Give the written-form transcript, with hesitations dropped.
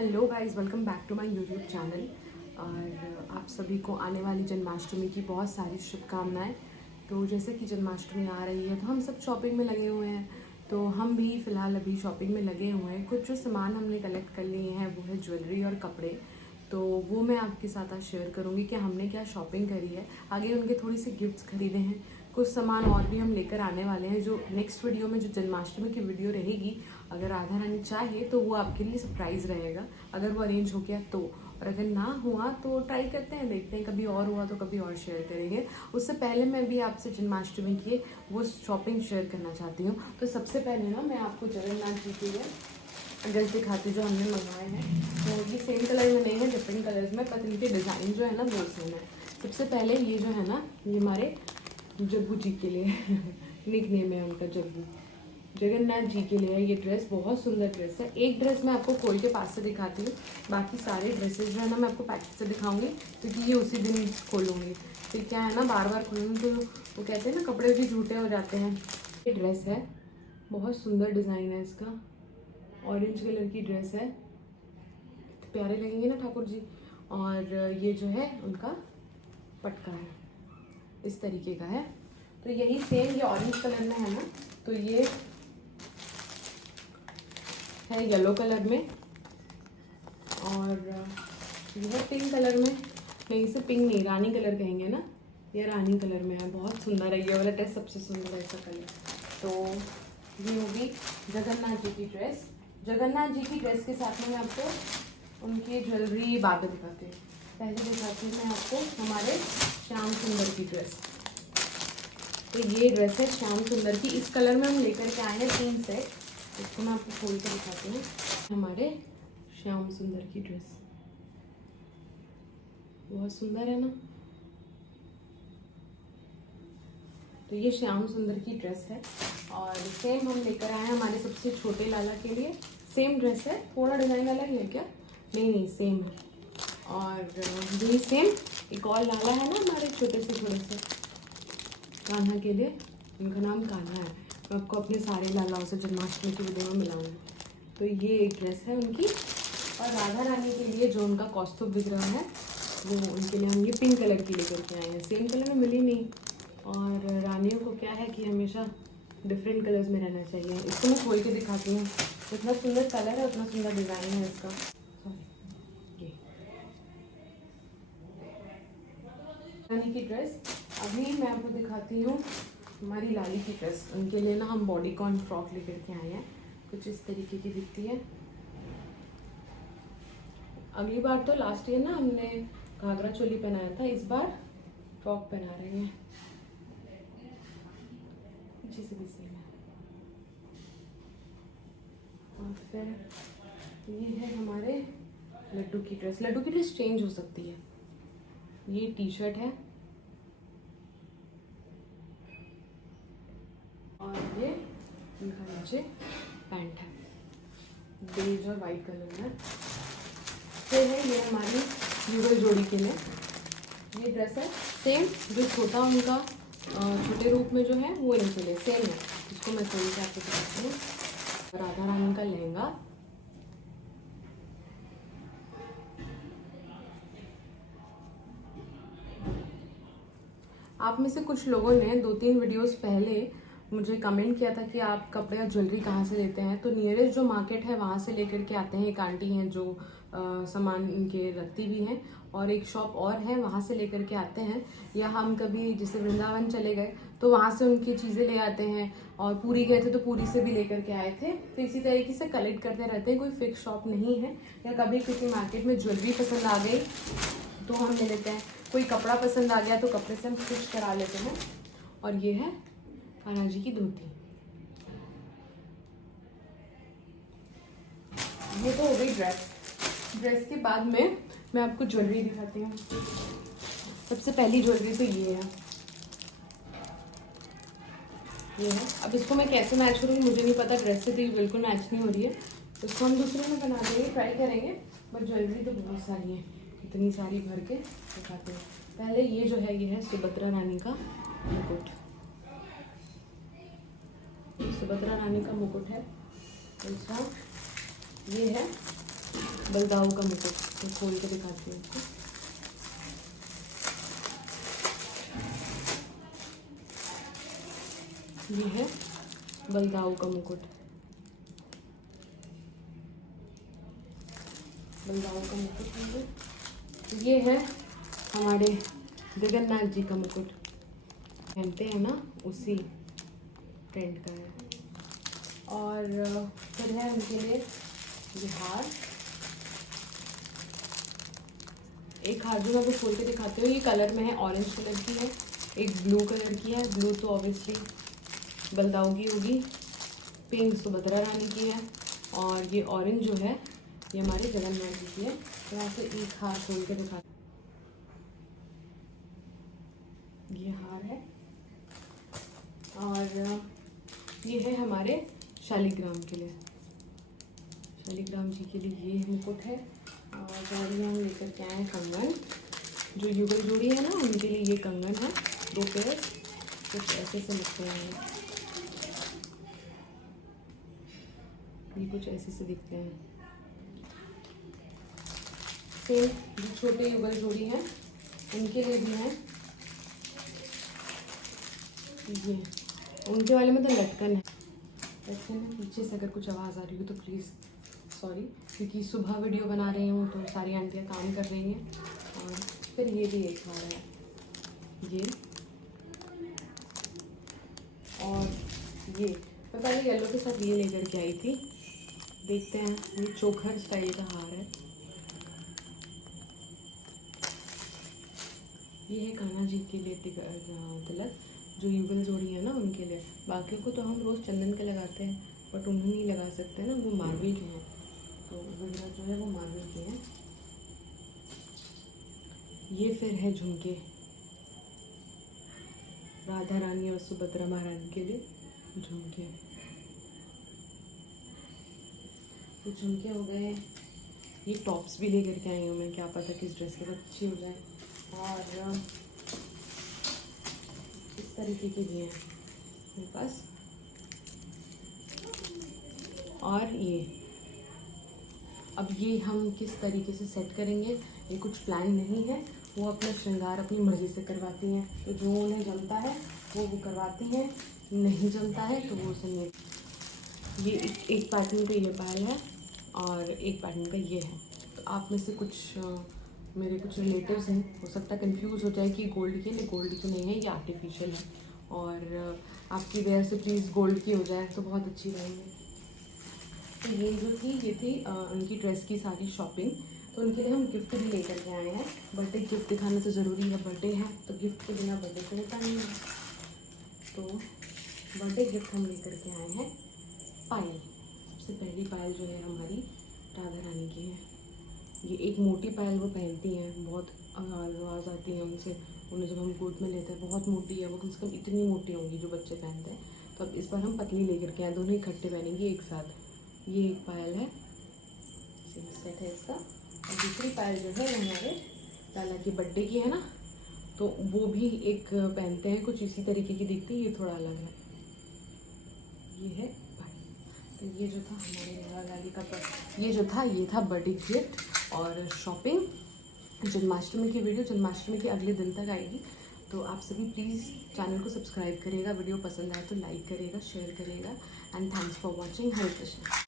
Hello guys, welcome back to my YouTube channel. और आप सभी को आने वाली जन्माष्टमी की बहुत सारी शुभकामनाएं। तो जैसे कि जन्माष्टमी आ रही है तो हम सब शॉपिंग में लगे हुए हैं। तो हम भी फ़िलहाल अभी शॉपिंग में लगे हुए हैं। कुछ जो सामान हमने कलेक्ट कर लिए हैं वो है ज्वेलरी और कपड़े। तो वो मैं आपके साथ आज शेयर करूँगी कि हमने क्या शॉपिंग करी है। आगे उनके थोड़ी सी गिफ्ट्स खरीदे हैं। कुछ सामान और भी हम लेकर आने वाले हैं जो नेक्स्ट वीडियो में, जो जन्माष्टमी की वीडियो रहेगी, अगर राधा रानी चाहे तो वो आपके लिए सरप्राइज़ रहेगा, अगर वो अरेंज हो गया तो। और अगर ना हुआ तो ट्राई करते हैं, देखते हैं, कभी और हुआ तो कभी और शेयर करेंगे। उससे पहले मैं भी आपसे जन्माष्टमी की वो शॉपिंग शेयर करना चाहती हूँ। तो सबसे पहले ना मैं आपको जगन्नाथ जी के ड्रेस दिखाती हूँ जो हमने मंगवाए हैं। तो ये सेम कलर में नहीं है, डिफरेंट कलर्स में, पर इनके डिज़ाइन जो है ना वो सेम है। सबसे पहले ये जो है ना, ये हमारे जग्गू जी के लिए निक नेम है उनका, जग्गू। जगन्नाथ जी के लिए है ये ड्रेस। बहुत सुंदर ड्रेस है। एक ड्रेस मैं आपको खोल के पास से दिखाती हूँ, बाकी सारे ड्रेसेस जो है ना मैं आपको पैकेट से दिखाऊंगी, क्योंकि ये उसी दिन खोलूँगी। फिर क्या है ना, बार बार खोलूँगी तो वो कहते हैं ना, कपड़े भी झूठे हो जाते हैं। ये ड्रेस है, बहुत सुंदर डिज़ाइन है इसका। ऑरेंज कलर की ड्रेस है, प्यारे लगेंगे ना ठाकुर जी। और ये जो है उनका पटका है, इस तरीके का है। तो यही सेम ये ऑरेंज कलर में है ना, तो ये है येलो कलर में, और ये है पिंक कलर में। नहीं, इसे पिंक नहीं, रानी कलर कहेंगे ना, ये रानी कलर में है। बहुत सुंदर है ये वाला ड्रेस, सबसे सुंदर है इसका कलर। तो ये होगी जगन्नाथ जी की ड्रेस। जगन्नाथ जी की ड्रेस के साथ में मैं आपको उनकी ज्वेलरी बाद में दिखाती हूँ। पहले दिखाती हूँ मैं आपको हमारे श्याम सुंदर की ड्रेस। तो ये ड्रेस है श्याम सुंदर की, इस कलर में हम लेकर के आए हैं 3 सेट। इसको मैं आपको खोल कर दिखाती हूँ। हमारे श्याम सुंदर की ड्रेस बहुत सुंदर है ना। तो ये श्याम सुंदर की ड्रेस है, और सेम हम लेकर आए हैं हमारे सबसे छोटे लाला के लिए। सेम ड्रेस है, थोड़ा डिज़ाइन अलग है क्या? नहीं, सेम है। और यही सेम एक और लाला है ना हमारे छोटे से, थोड़े से कान्हा के लिए, उनका नाम कान्हा है। मैं आपको अपने सारे लालाओं से जन्माष्टमी की वीडियो में मिलाऊंगी। तो ये एक ड्रेस है उनकी। और राधा रानी के लिए जो उनका कौस्तुभ विग्रह है, वो उनके लिए हम ये पिंक कलर की लेकर के आए हैं। सेम कलर में मिली नहीं, और रानियों को क्या है कि हमेशा डिफरेंट कलर्स में रहना चाहिए। इसको मैं खोल के दिखाती हूँ। जितना सुंदर कलर है उतना सुंदर डिज़ाइन है इसका। ये रानी की ड्रेस। अभी मैं आपको दिखाती हूँ हमारी लाली की ड्रेस। उनके लिए ना हम बॉडीकॉन फ्रॉक लेकर के आए हैं, कुछ इस तरीके की दिखती है। अगली बार तो लास्ट ईयर ना हमने घाघरा चोली पहनाया था, इस बार फ्रॉक पहना रहे हैं। पीछे से भी सेम है। और फिर ये है हमारे लड्डू की ड्रेस। लड्डू की ड्रेस चेंज हो सकती है। ये टी शर्ट है, और ये इनका नीचे पैंट है, बेज और वाइट कलर में। फिर है ये हमारी युगल जोड़ी के लिए ये ड्रेस है। सेम जो छोटा उनका छोटे रूप में जो है वो इनके लिए सेम है। इसको मैं खोल के आपको दिखाती हूँ। राधा रानी का लहंगा, आप में से कुछ लोगों ने 2-3 वीडियोस पहले मुझे कमेंट किया था कि आप कपड़े या ज्वेलरी कहाँ से लेते हैं। तो नियरेस्ट जो मार्केट है वहाँ से लेकर के आते हैं। एक आंटी हैं जो सामान इनके रखती भी हैं, और एक शॉप और है वहाँ से लेकर के आते हैं। या हम कभी जैसे वृंदावन चले गए तो वहाँ से उनकी चीज़ें ले आते हैं, और पूरी गए थे तो पूरी से भी लेकर के आए थे। तो इसी तरीके से कलेक्ट करते रहते हैं, कोई फिक्स शॉप नहीं है। या कभी किसी मार्केट में ज्वेलरी पसंद आ गई तो हम ले लेते हैं, कोई कपड़ा पसंद आ गया तो कपड़े से हम स्टिच करा लेते हैं। और ये है कान्हा जी की धोती। ये तो हो गई ड्रेस। ड्रेस के बाद में मैं आपको ज्वेलरी दिखाती हूँ। सबसे पहली ज्वेलरी तो ये है। ये है, अब इसको मैं कैसे मैच करूँगी मुझे नहीं पता, ड्रेस से तो ये बिल्कुल मैच नहीं हो रही है। तो इसको हम दूसरे में बना देंगे, ट्राई करेंगे। बट ज्वेलरी तो बहुत सारी है, इतनी सारी भर के दिखाते हैं। पहले ये जो है, ये है सुभद्रा रानी का मुकुट। सुभद्रा रानी का मुकुट है। दूसरा ये है बलदाऊ का मुकुट, मैं खोल के दिखाती हूँ आपको। ये है बलदाऊ का मुकुट, बलदाऊ का मुकुट है। ये है हमारे जगन्नाथ जी का मुकुट, पहनते हैं ना उसी ट्रेंड का है। और फिर है उनके लिए ये हार, एक हार जो मैं आपको खोल के दिखाती हूँ। ये कलर में है, ऑरेंज कलर की है, एक ब्लू कलर की है। ब्लू तो ऑब्वियसली बलदाऊ की होगी, पिंक सुभद्रा रानी की है, और ये ऑरेंज जो है ये हमारे जगन्नाथ जी की है। तो यहाँ से एक हार खोल के दिखा, ये हार है। और ये है हमारे शालिग्राम के लिए, शालिग्राम जी के लिए ये मुकुट है। और जोड़ी हम लेकर के आए कंगन, जो युगल जोड़ी है ना उनके लिए ये कंगन है, 2 पेयर, कुछ ऐसे से दिखते हैं, ये कुछ ऐसे से दिखते हैं। सेम जो छोटे युगल जोड़ी हैं उनके लिए भी हैं ये, उनके वाले में तो लटकन है। लटकन है पीछे से, अगर कुछ आवाज़ आ रही हो तो प्लीज़ सॉरी, क्योंकि सुबह वीडियो बना रही हूँ तो सारी आंटियाँ काम कर रही हैं। और फिर ये भी एक हार है ये, और ये मैं पहले येलो के साथ ये लेकर के आई थी, देखते हैं। ये चोखर स्टाइल का हार है। ये है कान्हा जी के लिए तिलक, जो युगल जोड़ी है ना उनके लिए। बाकियों को तो हम रोज़ चंदन के लगाते हैं, बट उन्हें नहीं लगा सकते ना, वो मार्बल के हैं, तो वगैरह जो है वो मार्बल के हैं। ये फिर है झुमके, राधा रानी और सुभद्रा महारानी के लिए झुमके। तो झुमके हो गए। ये टॉप्स भी लेकर के आई हूँ मैं, क्या पता किस ड्रेस के साथ अच्छी हो जाए। और इस तरीके के भी हैं मेरे पास। और ये अब ये हम किस तरीके से सेट करेंगे, ये कुछ प्लान नहीं है, वो अपना श्रृंगार अपनी मर्ज़ी से करवाती हैं। तो जो उन्हें जमता है वो करवाती हैं, नहीं जमता है तो वो उसे नहीं। ये एक पैटर्न का ये पायल है और एक पैटर्न का ये है। तो आप में से कुछ मेरे कुछ रिलेटिव्स हैं, हो सकता है कंफ्यूज हो जाए कि गोल्ड की, नहीं गोल्ड की नहीं है, ये आर्टिफिशियल है। और आपकी वेयर से प्लीज़ गोल्ड की हो जाए तो बहुत अच्छी रहेंगी। तो ये जो थी ये थी उनकी ड्रेस की सारी शॉपिंग। तो उनके लिए हम गिफ्ट भी लेकर के आए हैं। बर्थडे गिफ्ट दिखाना तो ज़रूरी है, बर्थडे है तो गिफ्ट के बिना बर्थडे तो होता नहीं है। तो बर्थडे गिफ्ट हम लेकर के आए हैं पायल। सबसे पहली पायल जो है हमारी राधा रानी की है। ये एक मोटी पायल वो पहनती हैं, बहुत आवाज़ आती है उनसे, उन्हें जब हम गोद में लेते हैं। बहुत मोटी है वो, कम से कम इतनी मोटी होंगी जो बच्चे पहनते हैं। तो अब इस बार हम पतली लेकर के आए, दोनों इकट्ठे पहनेंगे एक साथ। ये एक पायल है, सेट है इसका। और दूसरी पायल जो है हमारे लाला की बर्थडे की है ना, तो वो भी एक पहनते हैं, कुछ इसी तरीके की दिखती है, ये थोड़ा अलग है। ये है पायल। तो ये जो था हमारे लाली का ये जो था ये था बर्थडे गिफ्ट और शॉपिंग। जन्माष्टमी की वीडियो जन्माष्टमी के अगले दिन तक आएगी। तो आप सभी प्लीज़ चैनल को सब्सक्राइब करिएगा, वीडियो पसंद आए तो लाइक करिएगा, शेयर करिएगा। And thanks for watching. Hare Krishna.